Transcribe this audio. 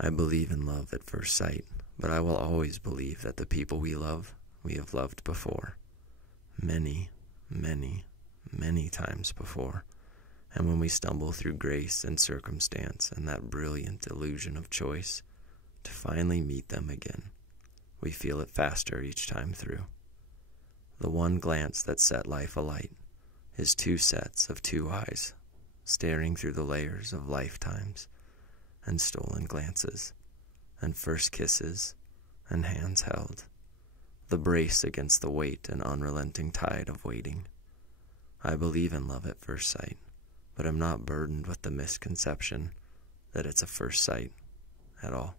I believe in love at first sight, but I will always believe that the people we love, we have loved before. Many, many, many times before. And when we stumble through grace and circumstance and that brilliant illusion of choice, to finally meet them again, we feel it faster each time through. The one glance that set life alight is two sets of two eyes, staring through the layers of lifetimes and stolen glances, and first kisses and hands held, the brace against the weight and unrelenting tide of waiting. I believe in love at first sight, but am not burdened with the misconception that it's a first sight at all.